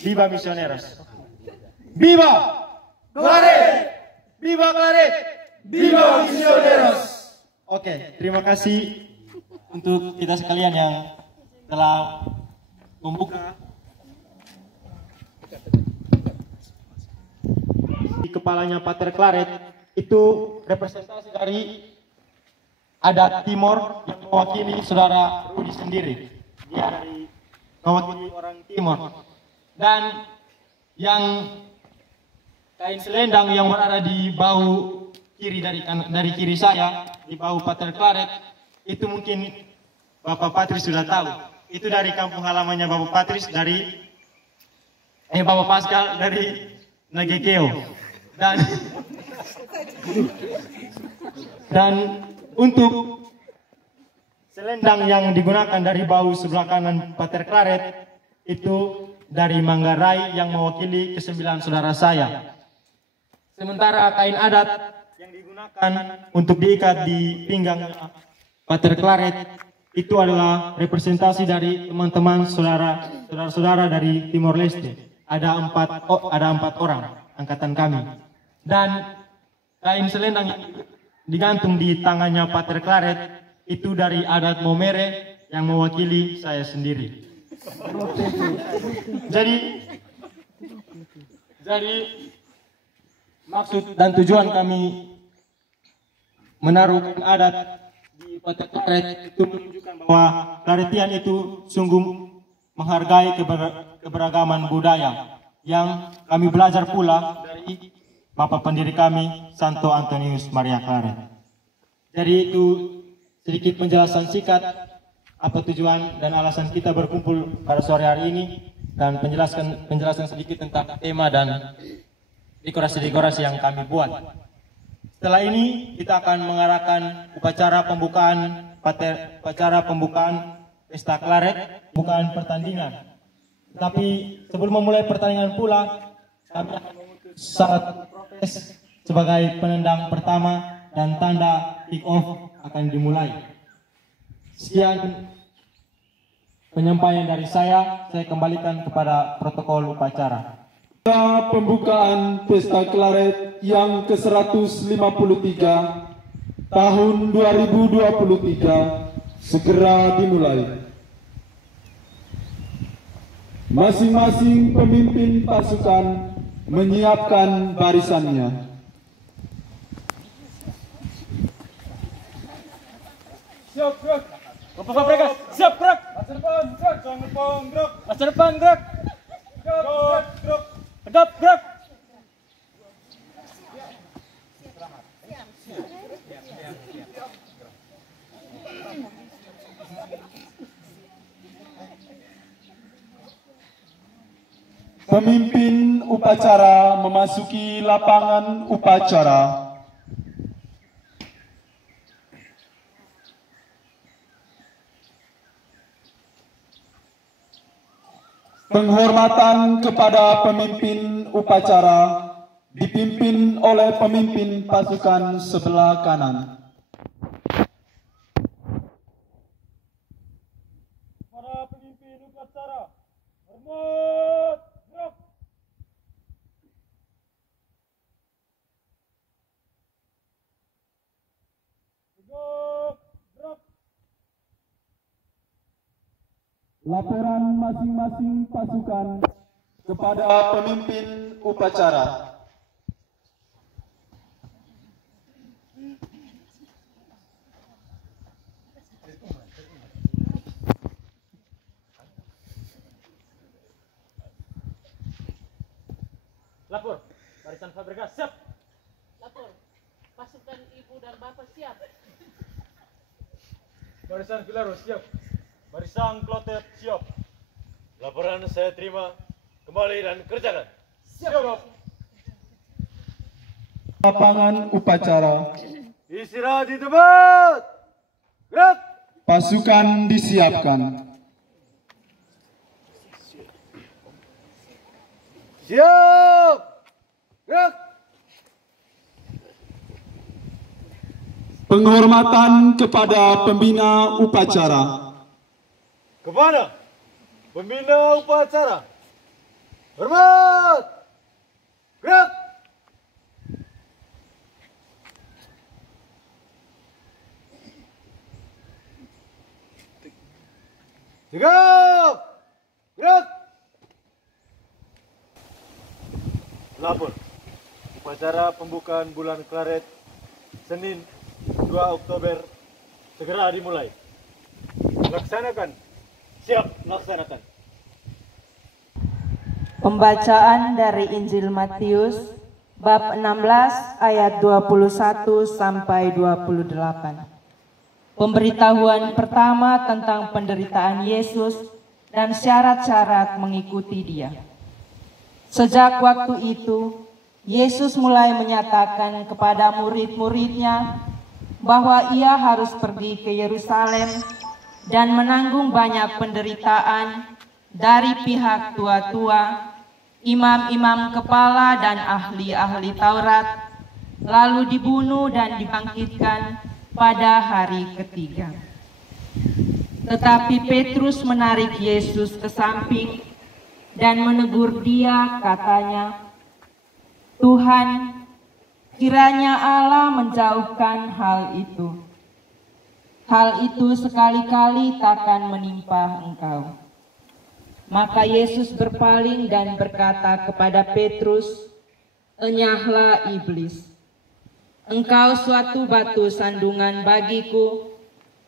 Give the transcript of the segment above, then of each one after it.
Viva Misioneros. Viva Claret! Viva Claret! Viva Misioneros! Oke, terima kasih untuk kita sekalian yang telah membuka di kepalanya Pater Claret. Itu representasi dari adat Timor yang mewakili saudara Rudi sendiri. Dia dari mewakili orang Timor. Dan yang kain selendang yang berada di bahu kiri dari kiri saya, di bahu Pater Claret, itu mungkin Bapak Patris sudah tahu. Itu dari kampung halamannya Bapak Patris, dari Bapak Pascal dari Nagekeo. Dan untuk selendang yang digunakan dari bahu sebelah kanan Pater Claret itu dari Manggarai yang mewakili ke-9 saudara saya. Sementara kain adat yang digunakan untuk diikat di pinggang Pater Claret itu adalah representasi dari teman-teman saudara-saudara dari Timor Leste. Ada empat orang angkatan kami. Dan kain selendang yang digantung di tangannya Pater Claret itu dari adat Momere yang mewakili saya sendiri. Jadi maksud dan tujuan kami menaruh adat di Pater Claret itu menunjukkan bahwa Claretian itu sungguh menghargai keberagaman budaya yang kami belajar pula dari Bapak pendiri kami, Santo Antonius Maria Claret. Jadi itu sedikit penjelasan singkat apa tujuan dan alasan kita berkumpul pada sore hari ini, dan penjelasan sedikit tentang tema dan dekorasi-dekorasi yang kami buat. Setelah ini kita akan mengarahkan upacara pembukaan Pesta Claret, bukan pertandingan. Tapi sebelum memulai pertandingan pula, kami akan mengutus syarat protes sebagai penendang pertama dan tanda kick off akan dimulai. Sekian penyampaian dari saya kembalikan kepada protokol upacara. Pembukaan Pesta Claret yang ke-153 tahun 2023 segera dimulai. Masing-masing pemimpin pasukan menyiapkan barisannya. Siap, gerak. Bapak Bregas, siap, gerak. Masa depan, gerak. Masa depan, gerak. Gerak, gerak. Hadap, gerak. Pemimpin upacara memasuki lapangan upacara. Penghormatan kepada pemimpin upacara dipimpin oleh pemimpin pasukan sebelah kanan. Para pemimpin upacara, hormat, gerak. Tegak, gerak. Laporan masing-masing pasukan kepada pemimpin upacara. Lapor, barisan Fabregas siap. Lapor, pasukan ibu dan bapak siap. Barisan Filaro siap. Barisan Klotet siap. Laporan saya terima. Kembali dan kerjakan. Siap. Lapangan upacara. Istirahat di tempat. Gerak. Pasukan disiapkan. Siap. Gerak. Penghormatan kepada pembina upacara. Kemana? Pembina upacara. Hormat! Gerak! Sigap! Gerak! Lapor. Upacara pembukaan bulan Klaret Senin 2 Oktober segera dimulai. Laksanakan. Siap, laksanakan. Pembacaan dari Injil Matius bab 16 ayat 21 sampai 28. Pemberitahuan pertama tentang penderitaan Yesus dan syarat-syarat mengikuti Dia. Sejak waktu itu, Yesus mulai menyatakan kepada murid-muridnya bahwa Ia harus pergi ke Yerusalem dan menanggung banyak penderitaan dari pihak tua-tua, imam-imam kepala dan ahli-ahli Taurat, lalu dibunuh dan dibangkitkan pada hari ketiga. Tetapi Petrus menarik Yesus ke samping dan menegur Dia, katanya, "Tuhan, kiranya Allah menjauhkan hal itu. Hal itu sekali-kali takkan menimpa Engkau." Maka Yesus berpaling dan berkata kepada Petrus, "Enyahlah iblis. Engkau suatu batu sandungan bagiku,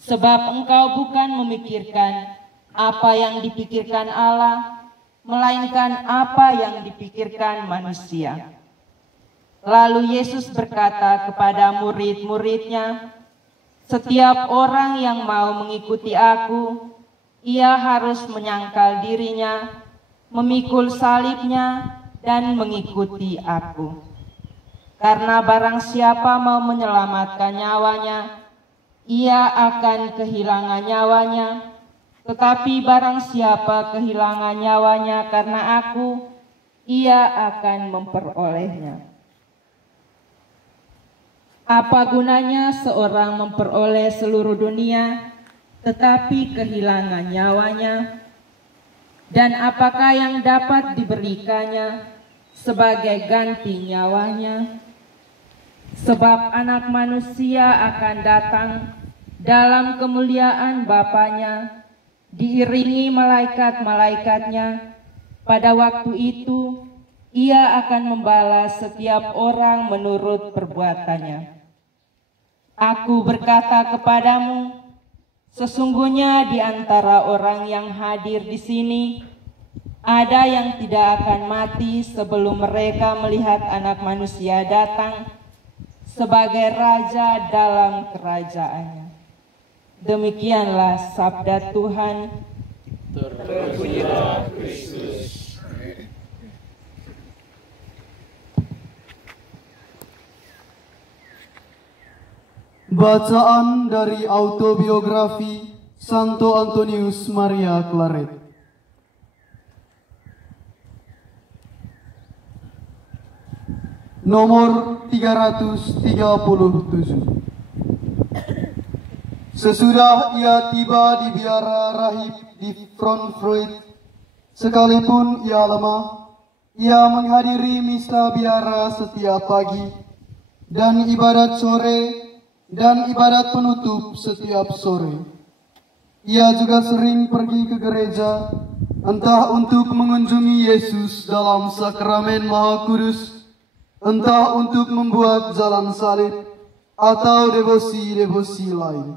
sebab engkau bukan memikirkan apa yang dipikirkan Allah, melainkan apa yang dipikirkan manusia." Lalu Yesus berkata kepada murid-muridnya, "Setiap orang yang mau mengikuti Aku, ia harus menyangkal dirinya, memikul salibnya, dan mengikuti Aku. Karena barang siapa mau menyelamatkan nyawanya, ia akan kehilangan nyawanya. Tetapi barang siapa kehilangan nyawanya karena Aku, ia akan memperolehnya. Apa gunanya seorang memperoleh seluruh dunia, tetapi kehilangan nyawanya? Dan apakah yang dapat diberikannya sebagai ganti nyawanya? Sebab Anak Manusia akan datang dalam kemuliaan Bapanya, diiringi malaikat-malaikatnya. Pada waktu itu, Ia akan membalas setiap orang menurut perbuatannya. Aku berkata kepadamu, sesungguhnya di antara orang yang hadir di sini, ada yang tidak akan mati sebelum mereka melihat Anak Manusia datang sebagai Raja dalam kerajaannya. Demikianlah sabda Tuhan. Terpujilah Kristus. Bacaan dari autobiografi Santo Antonius Maria Claret. Nomor 337. Sesudah ia tiba di biara rahib di Frankfurt, sekalipun ia lemah, ia menghadiri misa biara setiap pagi dan ibadat sore dan ibadat penutup setiap sore. Ia juga sering pergi ke gereja, entah untuk mengunjungi Yesus dalam sakramen Maha Kudus, entah untuk membuat jalan salib, atau devosi-devosi lain.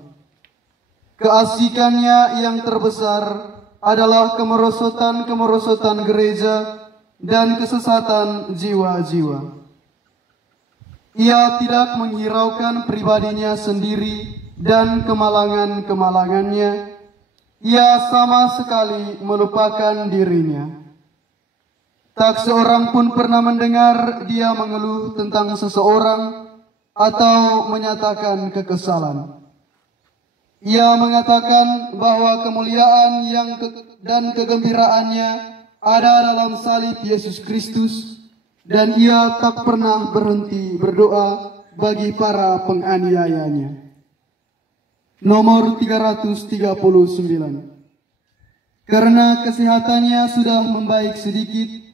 Keasikannya yang terbesar adalah kemerosotan-kemerosotan gereja dan kesesatan jiwa-jiwa. Ia tidak menghiraukan pribadinya sendiri dan kemalangan-kemalangannya. Ia sama sekali melupakan dirinya. Tak seorang pun pernah mendengar dia mengeluh tentang seseorang atau menyatakan kekesalan. Ia mengatakan bahwa kemuliaan dan kegembiraannya ada dalam salib Yesus Kristus, dan ia tak pernah berhenti berdoa bagi para penganiayanya. Nomor 339. Karena kesehatannya sudah membaik sedikit,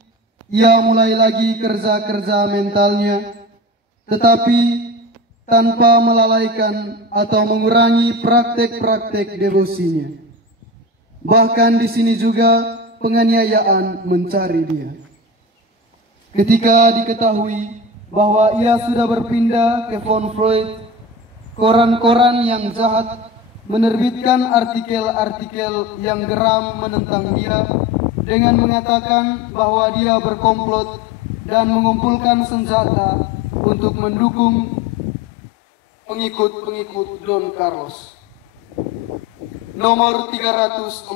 ia mulai lagi kerja-kerja mentalnya, tetapi tanpa melalaikan atau mengurangi praktek-praktek devosinya. Bahkan di sini juga penganiayaan mencari dia. Ketika diketahui bahwa ia sudah berpindah ke Von Freud, koran-koran yang jahat menerbitkan artikel-artikel yang geram menentang dia dengan mengatakan bahwa dia berkomplot dan mengumpulkan senjata untuk mendukung pengikut-pengikut Don Carlos. Nomor 340.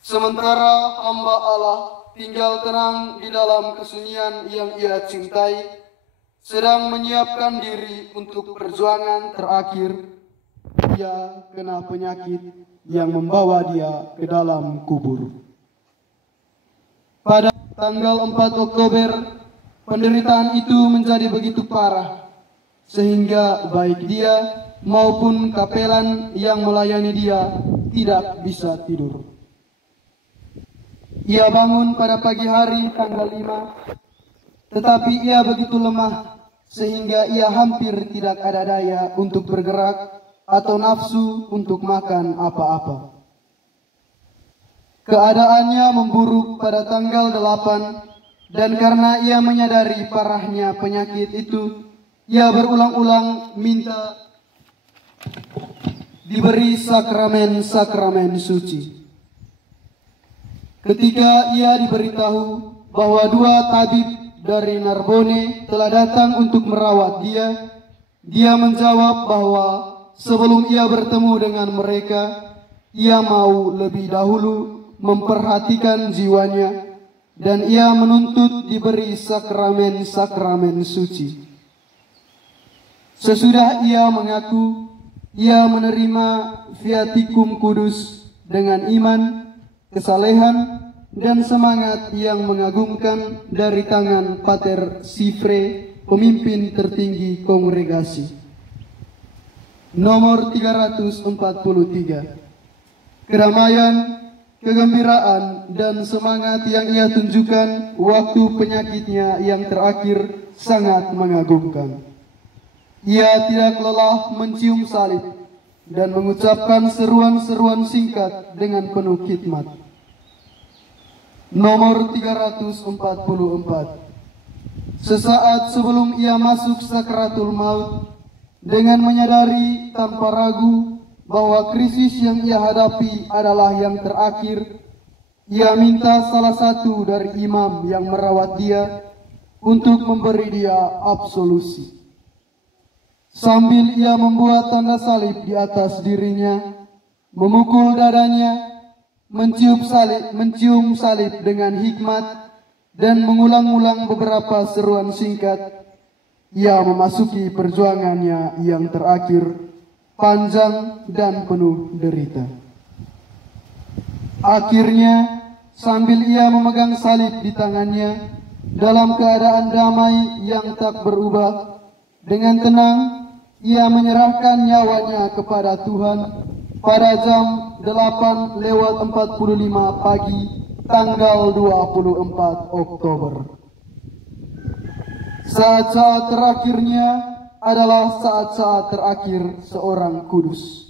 Sementara hamba Allah tinggal tenang di dalam kesunyian yang ia cintai, sedang menyiapkan diri untuk perjuangan terakhir, ia kena penyakit yang membawa dia ke dalam kubur. Pada tanggal 4 Oktober, penderitaan itu menjadi begitu parah, sehingga baik dia maupun kapelan yang melayani dia tidak bisa tidur. Ia bangun pada pagi hari tanggal 5, tetapi ia begitu lemah sehingga ia hampir tidak ada daya untuk bergerak atau nafsu untuk makan apa-apa. Keadaannya memburuk pada tanggal 8, dan karena ia menyadari parahnya penyakit itu, ia berulang-ulang minta diberi sakramen-sakramen suci. Ketika ia diberitahu bahwa 2 tabib dari Narbonne telah datang untuk merawat dia, dia menjawab bahwa sebelum ia bertemu dengan mereka, ia mau lebih dahulu memperhatikan jiwanya, dan ia menuntut diberi sakramen-sakramen suci. Sesudah ia mengaku, ia menerima viatikum kudus dengan iman, kesalehan, dan semangat yang mengagumkan dari tangan Pater Sifre, pemimpin tertinggi kongregasi. Nomor 343. Keramaian, kegembiraan, dan semangat yang ia tunjukkan waktu penyakitnya yang terakhir sangat mengagumkan. Ia tidak lelah mencium salib dan mengucapkan seruan-seruan singkat dengan penuh khidmat. Nomor 344. Sesaat sebelum ia masuk sakaratul maut, dengan menyadari tanpa ragu bahwa krisis yang ia hadapi adalah yang terakhir, ia minta salah satu dari imam yang merawat dia untuk memberi dia absolusi. Sambil ia membuat tanda salib di atas dirinya, memukul dadanya, mencium salib dengan hikmat, dan mengulang-ulang beberapa seruan singkat, ia memasuki perjuangannya yang terakhir, panjang dan penuh derita. Akhirnya, sambil ia memegang salib di tangannya, dalam keadaan damai yang tak berubah, dengan tenang, ia menyerahkan nyawanya kepada Tuhan pada jam 8:45 pagi tanggal 24 Oktober. Saat-saat terakhirnya adalah saat-saat terakhir seorang kudus.